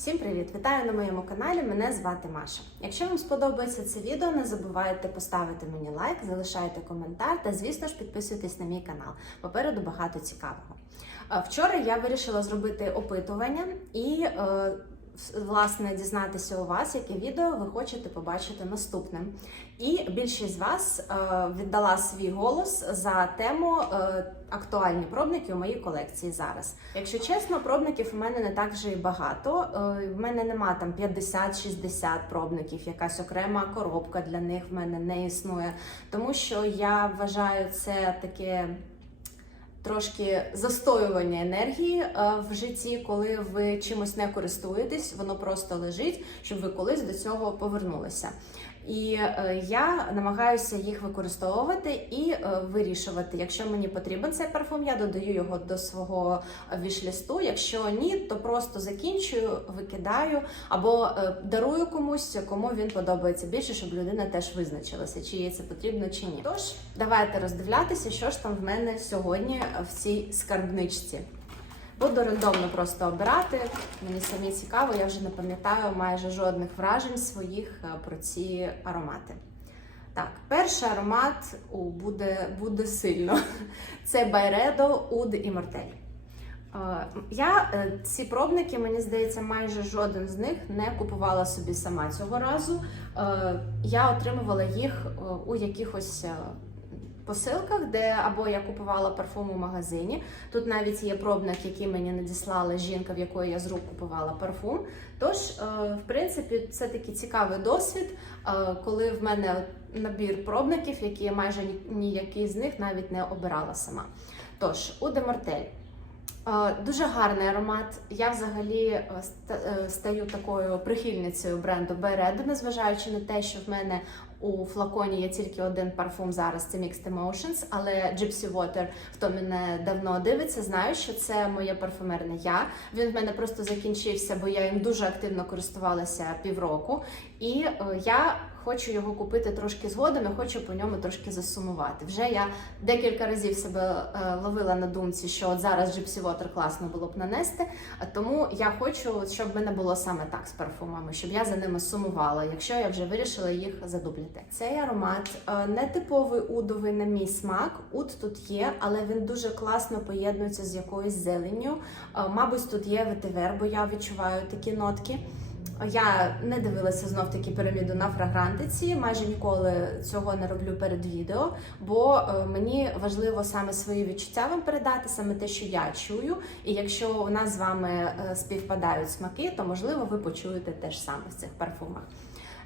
Всім привіт! Вітаю на моєму каналі. Мене звати Маша. Якщо вам сподобається це відео, не забувайте поставити мені лайк, залишайте коментар та, звісно ж, підписуйтесь на мій канал. Попереду багато цікавого. Е, Вчора я вирішила зробити опитування і е, власне дізнатися у вас, яке відео ви хочете побачити наступним. І більшість з вас е, віддала свій голос за тему е, актуальні пробники у моїй колекції зараз. Якщо чесно, пробників у мене не так вже і багато. Е, В мене нема там 50-60 пробників, якась окрема коробка для них в мене не існує, тому що я вважаю це таке трошки застоювання енергії е, в житті, коли ви чимось не користуєтесь, воно просто лежить, щоб ви колись до цього повернулися. І е, я намагаюся їх використовувати і е, вирішувати. Якщо мені потрібен цей парфум, я додаю його до свого вішлісту. Якщо ні, то просто закінчую, викидаю або е, дарую комусь, кому він подобається більше, щоб людина теж визначилася, чи їй це потрібно чи ні. Тож давайте роздивлятися, що ж там в мене сьогодні в цій скарбничці. Буду рандомно просто обирати. Мені самі цікаво, я вже не пам'ятаю майже жодних вражень своїх е, про ці аромати. Так, перший аромат у, буде, буде сильно. Це Байредо Уд і Мартель. Е, Я е, ці пробники, мені здається, майже жоден з них не купувала собі сама цього разу. Я отримувала їх у якихось посилках, де або я купувала парфум у магазині. Тут навіть є пробник, який мені надіслала жінка, в якої я з рук купувала парфум. Тож, е, в принципі, це такий цікавий досвід, е, коли в мене набір пробників, які я майже ніякий з них навіть не обирала сама. Тож, Уде Мартель. Е, Дуже гарний аромат. Я взагалі ста- стаю такою прихильницею бренду Байредо, незважаючи на те, що в мене у флаконі є тільки один парфум зараз. Це Mixed Emotions, але Gypsy Water, хто мене давно дивиться, знає, що це моє парфумерне я. Він в мене просто закінчився, бо я їм дуже активно користувалася півроку. І е, я хочу його купити трошки згодом, і хочу по ньому трошки засумувати. Вже я декілька разів себе е, ловила на думці, що от зараз Gypsy Water класно було б нанести. Тому я хочу, щоб мене було саме так з парфумами, щоб я за ними сумувала, якщо я вже вирішила їх задубліти. Цей аромат е, не типовий удовий на мій смак. Уд тут є, але він дуже класно поєднується з якоюсь зеленню. Е, Мабуть, тут є ветивер, бо я відчуваю такі нотки. Я не дивилася знов таки піраміду на фрагрантиці. Майже ніколи цього не роблю перед відео, бо е, мені важливо саме свої відчуття вам передати, саме те, що я чую. І якщо у нас з вами е, співпадають смаки, то можливо ви почуєте те ж саме в цих парфумах.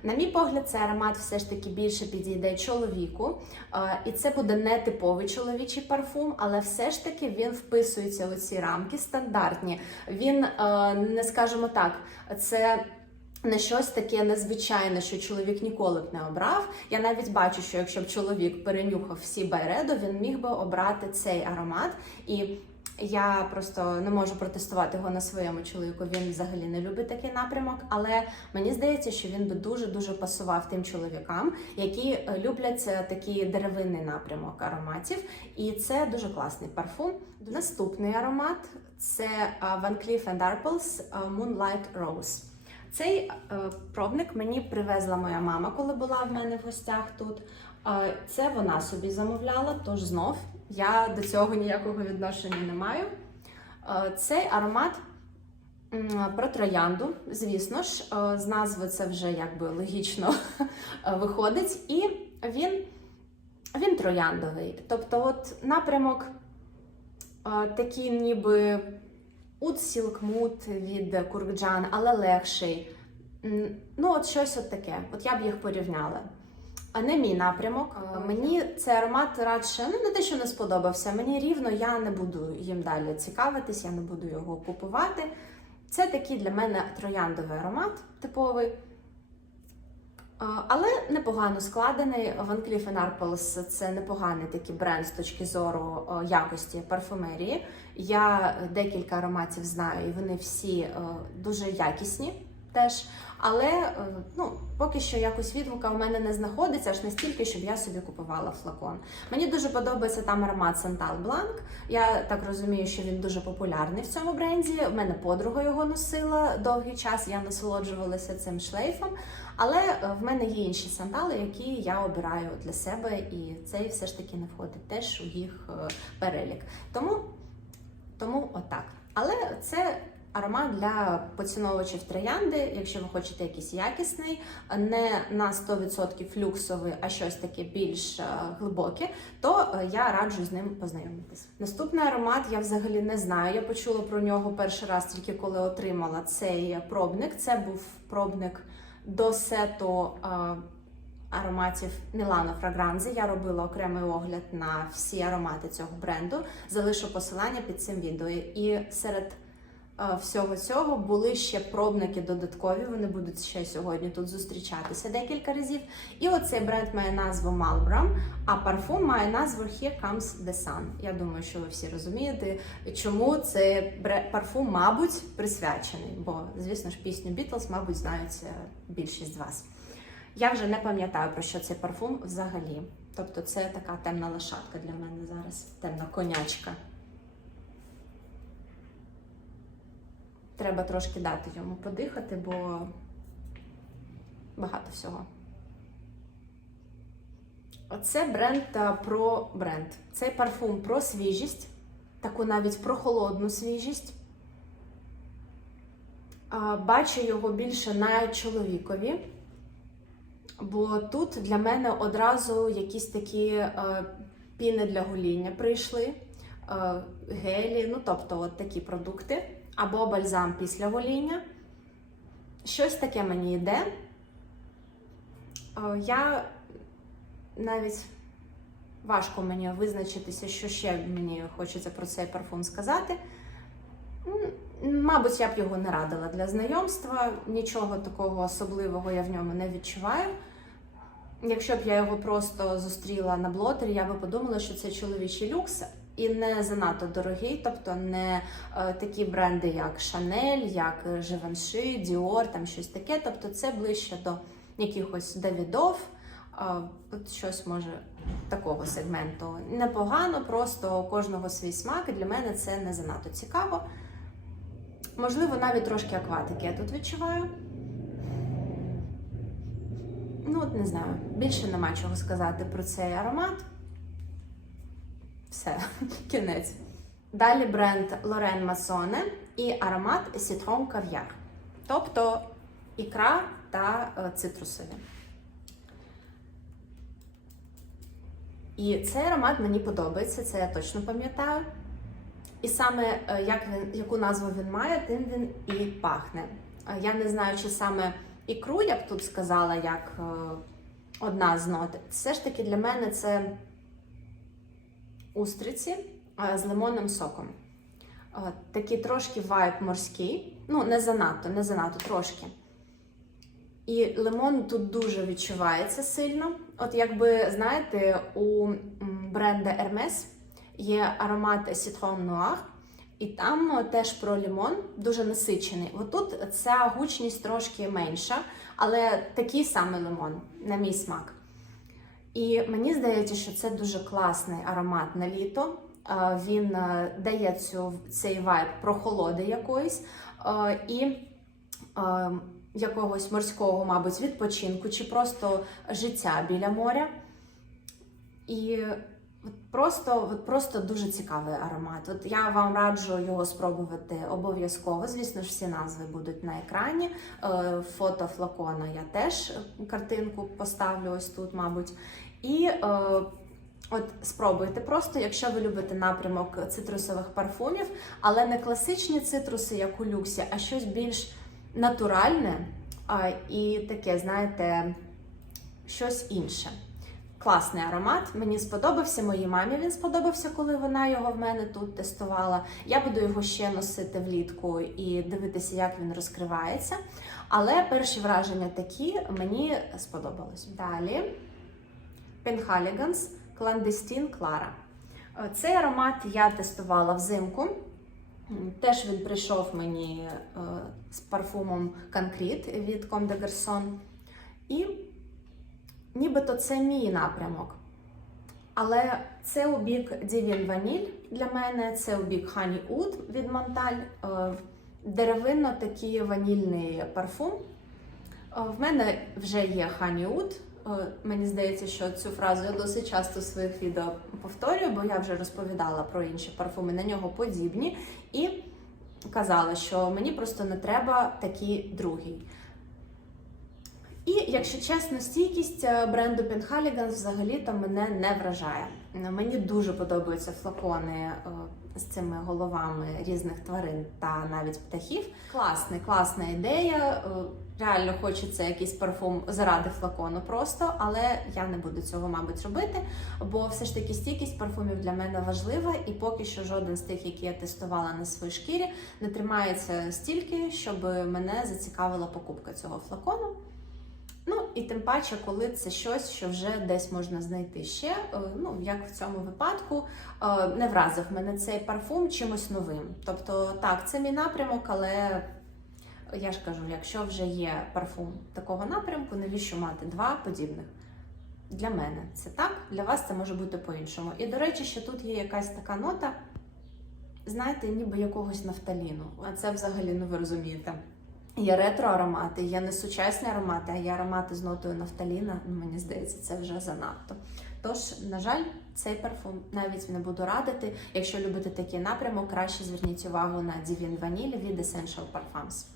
На мій погляд, цей аромат все ж таки більше підійде чоловіку, Е, і це буде не типовий чоловічий парфум, але все ж таки він вписується у ці рамки стандартні. Він не скажімо так, це. Не щось таке незвичайне, що чоловік ніколи б не обрав. Я навіть бачу, що якщо б чоловік перенюхав всі байредо, він міг би обрати цей аромат. І я просто не можу протестувати його на своєму чоловіку. Він взагалі не любить такий напрямок. Але мені здається, що він би дуже дуже пасував тим чоловікам, які е, люблять е, такий деревинний напрямок ароматів. І це дуже класний парфум. Наступний аромат це е, Van Cleef Arpels Moonlight Rose. Цей е, пробник мені привезла моя мама, коли була в мене в гостях тут. Е, це вона собі замовляла, тож знов я до цього ніякого відношення не маю. Е, цей аромат про троянду, звісно ж, з назви це вже якби логічно виходить. І він, він трояндовий. Тобто, от напрямок такий ніби Ут Сілкмут від Куркджан, але легший. Ну, от щось от таке. От я б їх порівняла. А не мій напрямок. Е, Мені цей аромат радше ну не те, що не сподобався. Мені рівно я не буду їм далі цікавитись, я не буду його купувати. Це такий для мене трояндовий аромат типовий. Е, Але непогано складений. Van Cleef Arpels – це непоганий такий бренд з точки зору е, якості парфумерії. Я декілька ароматів знаю, і вони всі е, дуже якісні. Теж. Але е, ну, поки що якось відгука у мене не знаходиться аж настільки, щоб я собі купувала флакон. Мені дуже подобається там аромат Santal Blanc. Я так розумію, що він дуже популярний в цьому бренді. У мене подруга його носила довгий час, я насолоджувалася цим шлейфом. Але е, в мене є інші сандали, які я обираю для себе, і цей все ж таки не входить теж у їх е, перелік. Тому, тому отак. Але це аромат для поціновувачів троянди, якщо ви хочете якийсь якісний, не на 100% флюксовий, а щось таке більш е, глибоке, то е, я раджу з ним познайомитись. Наступний аромат я взагалі не знаю. Я почула про нього перший раз тільки коли отримала цей пробник. Це був пробник до сету е, ароматів Milano Fragranze. Я робила окремий огляд на всі аромати цього бренду. Залишу посилання під цим відео. І серед всього цього були ще пробники додаткові. Вони будуть ще сьогодні тут зустрічатися декілька разів. І оцей бренд має назву Malbram, а парфум має назву Here Comes the Sun. Я думаю, що ви всі розумієте, чому цей парфум, мабуть, присвячений. Бо, звісно ж, пісню Beatles, мабуть, знають е, більшість з вас. Я вже не пам'ятаю про що цей парфум взагалі. Тобто, це така темна лошадка для мене зараз, темна конячка. Треба трошки дати йому подихати, бо багато всього. Оце бренд про бренд. Цей парфум про свіжість, таку навіть прохолодну свіжість. Бачу його більше на чоловікові, бо тут для мене одразу якісь такі е, піни для гоління прийшли, е, гелі, ну тобто от такі продукти, або бальзам після гоління. Щось таке мені йде. Е, Я навіть важко мені визначитися, що ще мені хочеться про цей парфум сказати. Мабуть, я б його не радила для знайомства. Нічого такого особливого я в ньому не відчуваю. Якщо б я його просто зустріла на блотері, я би подумала, що це чоловічий люкс і не занадто дорогий, тобто не е, такі бренди, як Chanel, як Givenchy, Dior, там щось таке. Тобто це ближче до якихось Давідов, е, щось може такого сегменту. Непогано, просто у кожного свій смак, і для мене це не занадто цікаво. Можливо, навіть трошки акватики я тут відчуваю. Ну, от не знаю. Більше нема чого сказати про цей аромат. Все, кінець. Далі бренд Lorraine Masone і аромат Citron Caviar. Тобто ікра та е, цитрусові. І цей аромат мені подобається, це я точно пам'ятаю. І саме е, як він, яку назву він має, тим він і пахне. Е, Я не знаю, чи саме ікру, я б тут сказала, як одна з нот. Все ж таки для мене це устриці е, з лимонним соком. Е, Такий трошки вайб морський. Ну, не занадто, не занадто трошки. І лимон тут дуже відчувається сильно. От якби, знаєте, у бренда Hermes є аромат Citron Noir, і там е, теж про лимон дуже насичений. Отут ця гучність трошки менша, але такий самий лимон, на мій смак. І мені здається, що це дуже класний аромат на літо. Е, Він е, дає цю, цей вайб прохолоди якоїсь е, і якогось морського, мабуть, відпочинку чи просто життя біля моря. І просто, просто дуже цікавий аромат. От я вам раджу його спробувати обов'язково. Звісно ж, всі назви будуть на екрані. Фото флакона я теж картинку поставлю ось тут, мабуть. І е, от спробуйте просто, якщо ви любите напрямок цитрусових парфумів, але не класичні цитруси, як у люксі, а щось більш натуральне а, і таке, знаєте, щось інше. Класний аромат, мені сподобався, моїй мамі він сподобався, коли вона його в мене тут тестувала. Я буду його ще носити влітку і дивитися, як він розкривається. Але перші враження такі мені сподобалось. Далі Penhaligans Clandestine Clara. Цей аромат я тестувала взимку. Теж він прийшов мені е, з парфумом Concrete від Comme des Garçons. І нібито це мій напрямок. Але це у бік Divine Vanille для мене, це у бік Honey Oud від Монталь. Е, Деревинно такий ванільний парфум. Е, В мене вже є Honey Oud. Е, Мені здається, що цю фразу я досить часто в своїх відео повторюю, бо я вже розповідала про інші парфуми, на нього подібні. І казала, що мені просто не треба такий другий. І, якщо чесно, стійкість е, бренду Penhaligon взагалі то мене не вражає. Мені дуже подобаються флакони е, з цими головами різних тварин та навіть птахів. Класний, класна ідея. Е, Реально хочеться якийсь парфум заради флакону просто, але я не буду цього, мабуть, робити, бо все ж таки стійкість парфумів для мене важлива, і поки що жоден з тих, які я тестувала на своїй шкірі, не тримається стільки, щоб мене зацікавила покупка цього флакону. І тим паче, коли це щось, що вже десь можна знайти ще. е, Ну як в цьому випадку, е, не вразив мене цей парфум чимось новим. Тобто, так, це мій напрямок, але я ж кажу, якщо вже є парфум такого напрямку, навіщо мати два подібних? Для мене це так, для вас це може бути по-іншому. І до речі, ще тут є якась така нота, знаєте, ніби якогось нафталіну. А це взагалі, ну ви розумієте. Є ретро аромати, є не сучасні аромати, а є аромати з нотою нафталіна. Ну, мені здається, це вже занадто. Тож, на жаль, цей парфум навіть не буду радити. Якщо любите такий напрямок, краще зверніть увагу на Divine Vanille від Essential Parfums.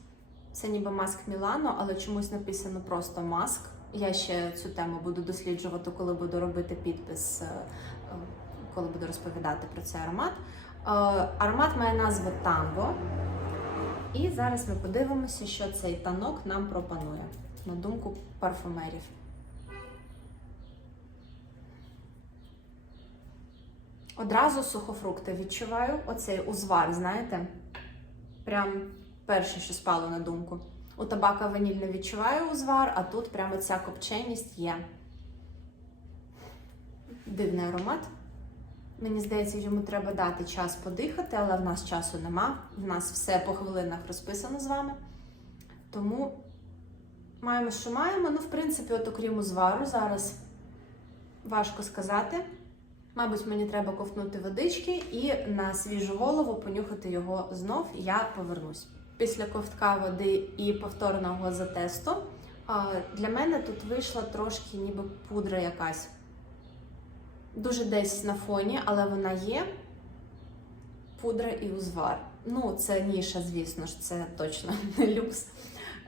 Це ніби маск Мілано, але чомусь написано просто маск. Я ще цю тему буду досліджувати, коли буду робити підпис, е, коли буду розповідати про цей аромат. Е, Аромат має назву Tango. І зараз ми подивимося, що цей танок нам пропонує на думку парфумерів. Одразу сухофрукти відчуваю. Оцей узвар, знаєте? Прям перше, що спало на думку. У табака ваніль не відчуваю узвар, а тут прямо ця копченість є. Дивний аромат. Мені здається, йому треба дати час подихати, але в нас часу нема. В нас все по хвилинах розписано з вами. Тому маємо, що маємо. Ну, в принципі, от окрім узвару, зараз важко сказати. Мабуть, мені треба ковтнути водички і на свіжу голову понюхати його знов. Я повернусь. Після ковтка води і повторного затесту для мене тут вийшла трошки ніби пудра якась. Дуже десь на фоні, але вона є. Пудра і узвар. Ну, це ніша, звісно ж, це точно не люкс.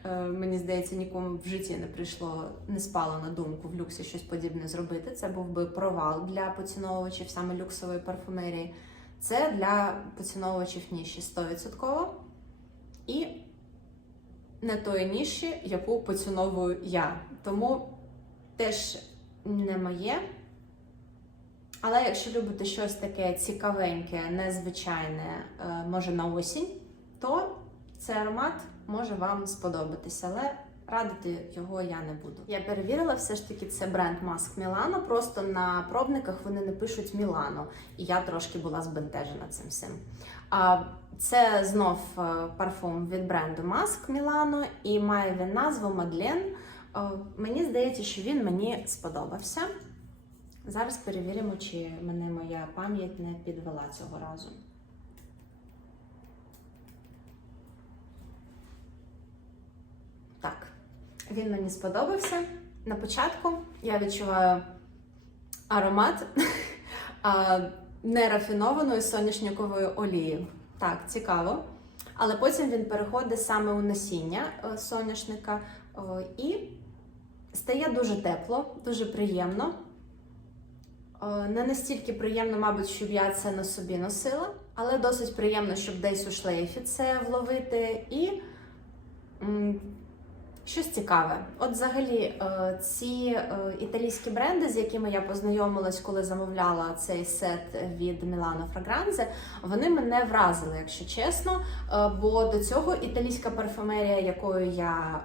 Е, Мені здається, нікому в житті не прийшло, не спало на думку в люксі щось подібне зробити. Це був би провал для поціновувачів саме люксової парфумерії. Це для поціновувачів ніші 100%. І не тої ніші, яку поціновую я. Тому теж не моє. Але якщо любите щось таке цікавеньке, незвичайне, е, може на осінь, то цей аромат може вам сподобатися, але радити його я не буду. Я перевірила, все ж таки це бренд Маск Мілано. Просто на пробниках вони не пишуть Мілано, і я трошки була збентежена цим всім. Це знов е, парфум від бренду Маск Мілано і має він назву Мадлен. Мені здається, що він мені сподобався. Зараз перевіримо, чи мене моя пам'ять не підвела цього разу. Так, він мені сподобався. На початку я відчуваю аромат нерафінованої соняшникової олії. Так, цікаво. Але потім він переходить саме у насіння е, соняшника і стає дуже тепло, дуже приємно. Е, Не настільки приємно, мабуть, щоб я це на собі носила, але досить приємно, щоб десь у шлейфі це вловити. І м, щось цікаве. От взагалі, е, ці е, італійські бренди, з якими я познайомилась, коли замовляла цей сет від Milano Fragranze, вони мене вразили, якщо чесно. Бо до цього італійська парфумерія, якою я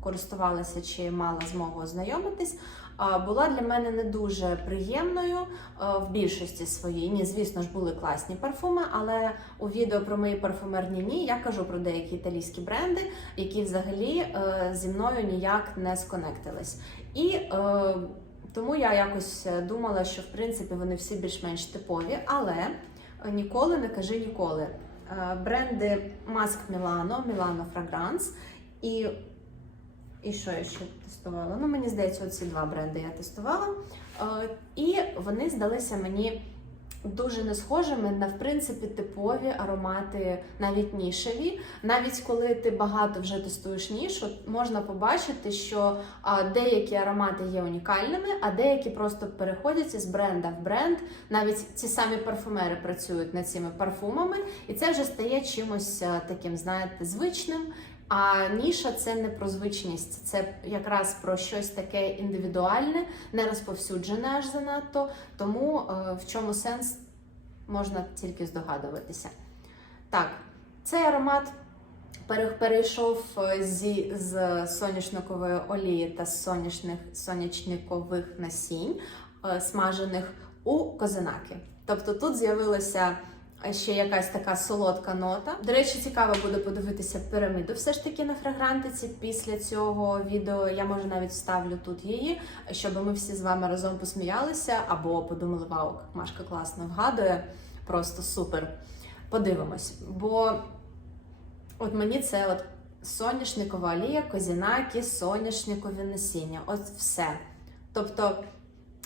користувалася чи мала змогу ознайомитись, була для мене не дуже приємною в більшості своїй. Ні, звісно ж, були класні парфуми, але у відео про мої парфумерні дні я кажу про деякі італійські бренди, які взагалі е, зі мною ніяк не сконектились. І е, тому я якось думала, що в принципі вони всі більш-менш типові, але ніколи не кажи ніколи. Е, Бренди Маск Мілано, Мілано Фрагранс і, і що я ще тестувала? Ну, мені здається, оці два бренди я тестувала. Е, І вони здалися мені дуже не схожими на в принципі типові аромати, навіть нішеві. Навіть коли ти багато вже тестуєш нішу, можна побачити, що деякі аромати є унікальними, а деякі просто переходять із бренда в бренд. Навіть ці самі парфумери працюють над цими парфумами, і це вже стає чимось таким, знаєте, звичним. А ніша це не про звичність, це якраз про щось таке індивідуальне, не розповсюджене аж занадто. Тому е, в чому сенс можна тільки здогадуватися. Так, цей аромат перейшов е, зі, з соняшникової олії та соняшних, сонячникових насінь, е, смажених у козинаки. Тобто тут з'явилася ще якась така солодка нота. До речі, цікаво буде подивитися піраміду все ж таки на фрагрантиці. Після цього відео я може навіть вставлю тут її, щоб ми всі з вами разом посміялися або подумали, вау, Машка класно вгадує, просто супер. Подивимось. Бо от мені це от соняшникова олія, козінаки, соняшникові насіння. От все. Тобто,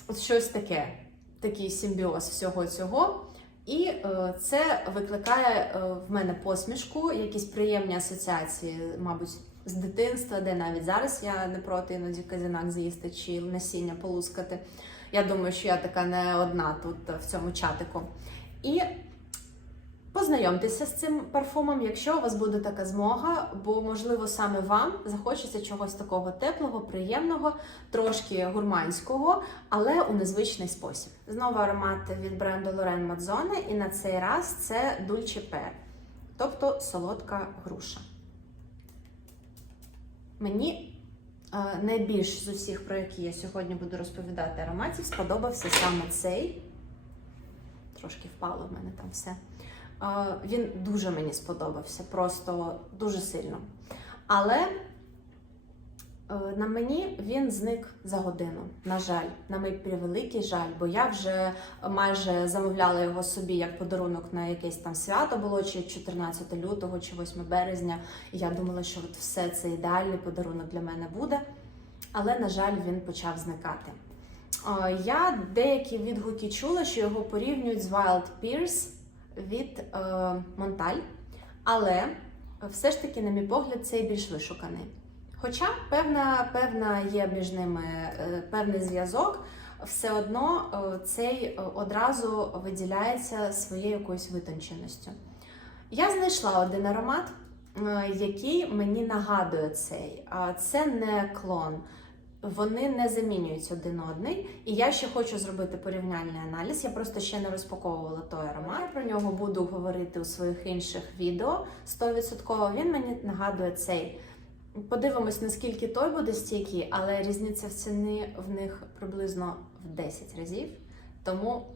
от щось таке, такий симбіоз всього цього. І е, це викликає е, в мене посмішку, якісь приємні асоціації, мабуть, з дитинства, де навіть зараз я не проти іноді казінак з'їсти чи насіння полускати. Я думаю, що я така не одна тут е, в цьому чатику. І познайомтеся з цим парфумом, якщо у вас буде така змога, бо, можливо, саме вам захочеться чогось такого теплого, приємного, трошки гурманського, але у незвичний спосіб. Знову аромат від бренду Lorraine Mazzone, і на цей раз це Dulce Per, тобто солодка груша. Мені е, найбільш з усіх, про які я сьогодні буду розповідати ароматів, сподобався саме цей. Трошки впало в мене там все. Він дуже мені сподобався, просто дуже сильно. Але е, на мені він зник за годину. На жаль, на мій превеликий жаль, бо я вже майже замовляла його собі як подарунок на якесь там свято було, чи 14 лютого, чи 8 березня. І я думала, що от все це ідеальний подарунок для мене буде. Але, на жаль, він почав зникати. Е, Я деякі відгуки чула, що його порівнюють з Wild Pierce від е, Монталь, але все ж таки, на мій погляд, цей більш вишуканий. Хоча певна, певна є між ними е, певний зв'язок, все одно е, цей е, одразу виділяється своєю якоюсь витонченістю. Я знайшла один аромат, е, який мені нагадує цей. А Це не клон. Вони не замінюють один одний, і я ще хочу зробити порівняльний аналіз. Я просто ще не розпаковувала той аромат. Про нього буду говорити у своїх інших відео. 100% він мені нагадує цей. Подивимось, наскільки той буде стійкий, але різниця в ціні в них приблизно в 10 разів. Тому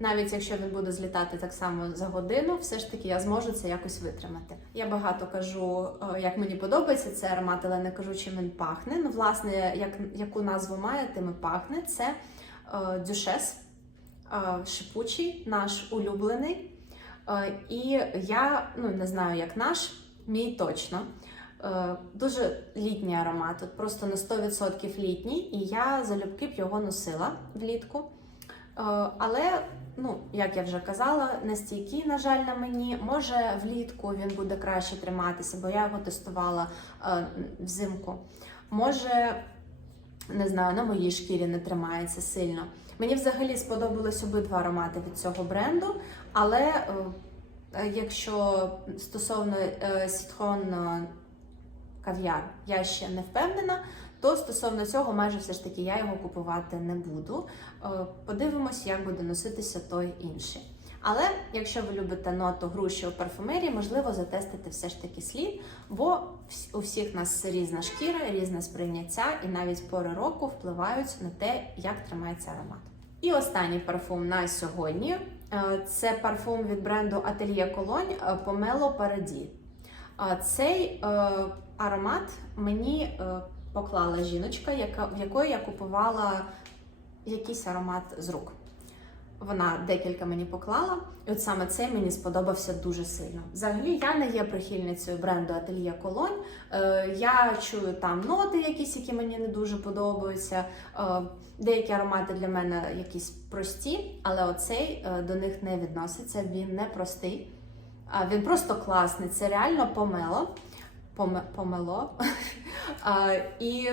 навіть якщо він буде злітати так само за годину, все ж таки я зможу це якось витримати. Я багато кажу, е, як мені подобається цей аромат, але не кажу, чим він пахне. Ну, власне, як, яку назву має, тим і пахне. Це е, дюшес, е, шипучий, наш улюблений. Е, і я ну, не знаю, як наш, мій точно. Е, Дуже літній аромат, от просто на 100% літній, і я залюбки б його носила влітку. Е, Але, ну, як я вже казала, не стійкий, на жаль, на мені. Може, влітку він буде краще триматися, бо я його тестувала е, взимку. Може, не знаю, на моїй шкірі не тримається сильно. Мені взагалі сподобались обидва аромати від цього бренду, але е, якщо стосовно е, Citron е, кав'яр я ще не впевнена, то стосовно цього, майже все ж таки я його купувати не буду. Е, Подивимось, як буде носитися той інший. Але якщо ви любите ноту груші у парфумерії, можливо затестити все ж таки слід, бо у всіх нас різна шкіра, різне сприйняття, і навіть пори року впливають на те, як тримається аромат. І останній парфум на сьогодні е, це парфум від бренду Atelier Cologne Pomelo Paradis. Цей е, аромат мені поклала жіночка, яка, в якої я купувала якийсь аромат з рук. Вона декілька мені поклала, і от саме цей мені сподобався дуже сильно. Взагалі, я не є прихильницею бренду Cologne. Е, я чую там ноти, якісь, які мені не дуже подобаються. Е, деякі аромати для мене якісь прості, але оцей е, до них не відноситься. Він не простий. А він просто класний. Це реально помело. Поме, помело. і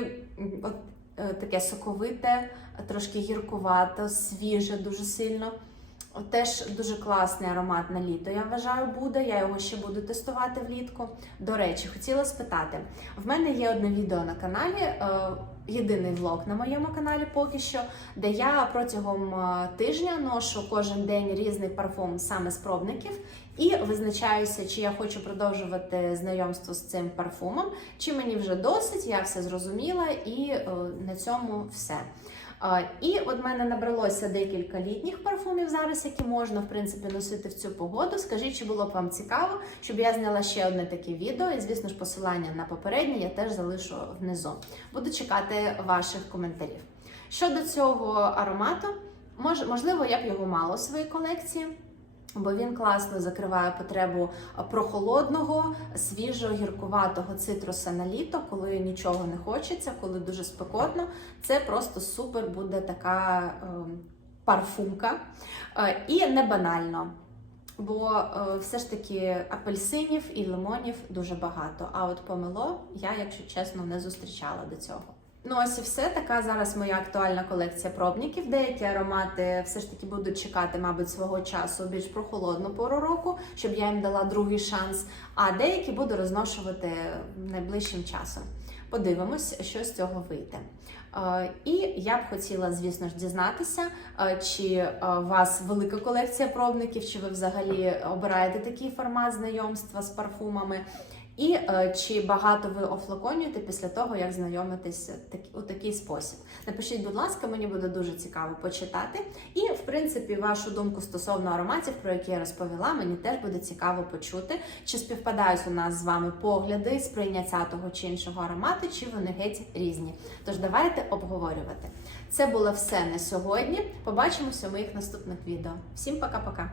от, е, таке соковите, трошки гіркувато, свіже дуже сильно. Теж дуже класний аромат на літо, я вважаю, буде. Я його ще буду тестувати влітку. До речі, хотіла спитати: в мене є одне відео на каналі, е, єдиний влог на моєму каналі поки що, де я протягом е, тижня ношу кожен день різний парфум саме з пробників і визначаюся, чи я хочу продовжувати знайомство з цим парфумом, чи мені вже досить, я все зрозуміла, і е, на цьому все. І от мене набралося декілька літніх парфумів зараз, які можна в принципі носити в цю погоду. Скажіть, чи було б вам цікаво, щоб я зняла ще одне таке відео, і звісно ж, посилання на попереднє я теж залишу внизу. Буду чекати ваших коментарів. Щодо цього аромату, можливо, я б його мала у своїй колекції. Бо він класно закриває потребу прохолодного, свіжого, гіркуватого цитруса на літо, коли нічого не хочеться, коли дуже спекотно. Це просто супер буде така е, парфумка. Е, і не банально. Бо е, все ж таки апельсинів і лимонів дуже багато. А от помело я, якщо чесно, не зустрічала до цього. Ну, ось і все. Така зараз моя актуальна колекція пробників. Деякі аромати все ж таки будуть чекати, мабуть, свого часу більш прохолодну пору року, щоб я їм дала другий шанс. А деякі буду розношувати найближчим часом. Подивимось, що з цього вийде. Е, І я б хотіла, звісно ж, дізнатися, е, чи е, у вас велика колекція пробників, чи ви взагалі обираєте такий формат знайомства з парфумами. І е, чи багато ви офлаконюєте після того, як знайомитесь у такий спосіб? Напишіть, будь ласка, мені буде дуже цікаво почитати. І, в принципі, вашу думку стосовно ароматів, про які я розповіла, мені теж буде цікаво почути, чи співпадають у нас з вами погляди, сприйняття того чи іншого аромату, чи вони геть різні. Тож давайте обговорювати. Це було все на сьогодні. Побачимося у моїх наступних відео. Всім пока-пока!